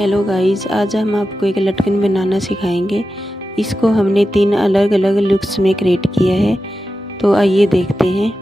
Hello guys, आज हम आपको एक लटकन बनाना सिखाएंगे। इसको हमने 3 अलग अलग लुक्स में क्रिएट किया है, तो आइए देखते हैं।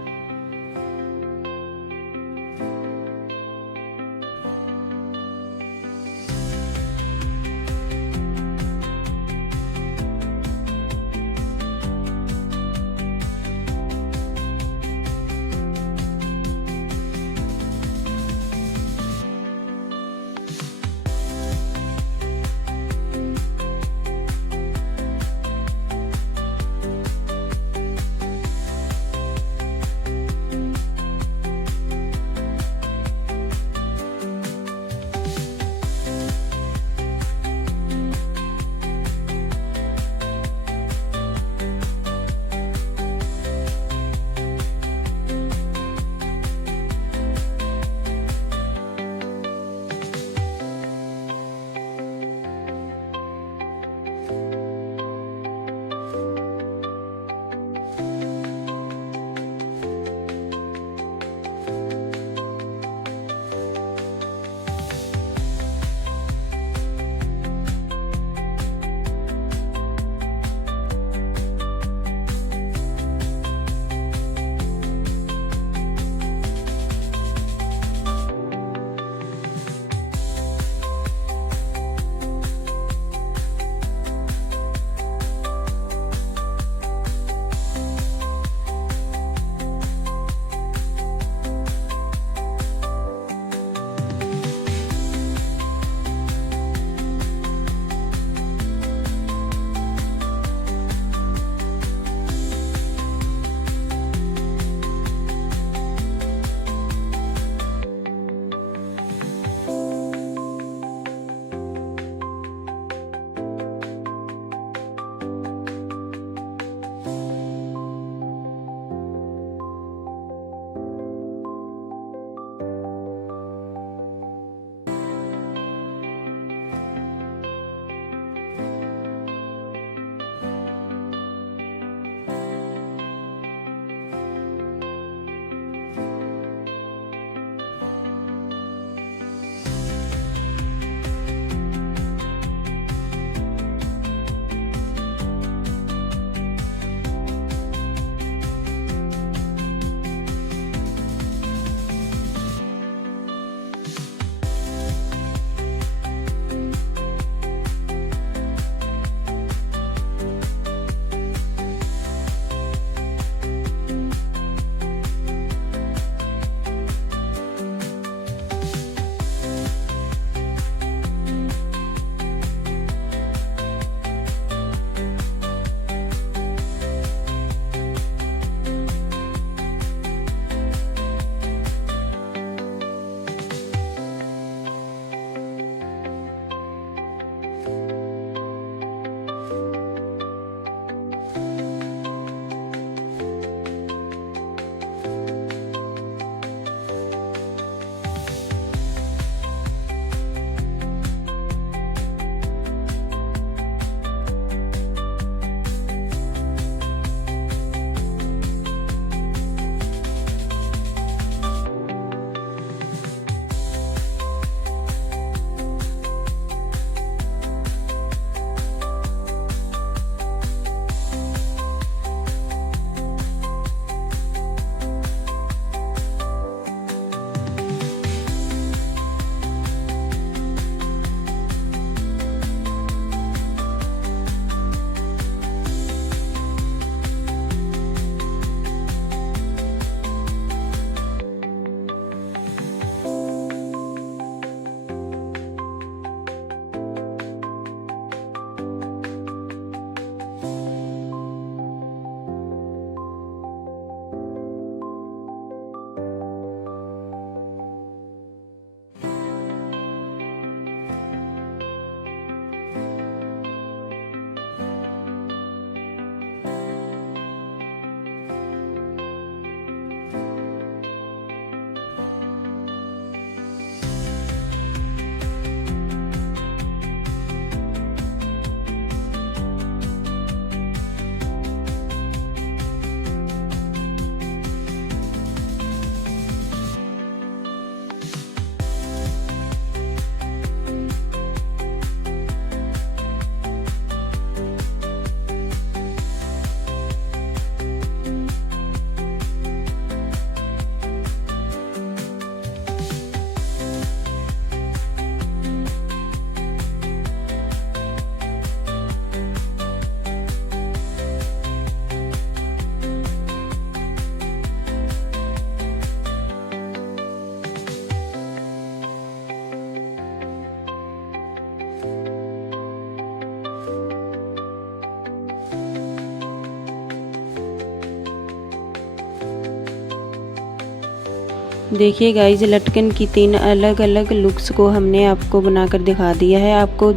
देखिए गाइज, लटकन की 3 अलग अलग लुक्स को हमने आपको बनाकर दिखा दिया है। आपको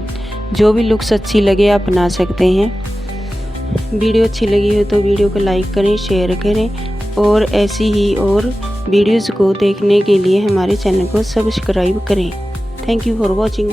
जो भी लुक्स अच्छी लगे आप बना सकते हैं। वीडियो अच्छी लगी हो तो वीडियो को लाइक करें, शेयर करें और ऐसी ही और वीडियोज़ को देखने के लिए हमारे चैनल को सब्सक्राइब करें। Thank you for watching.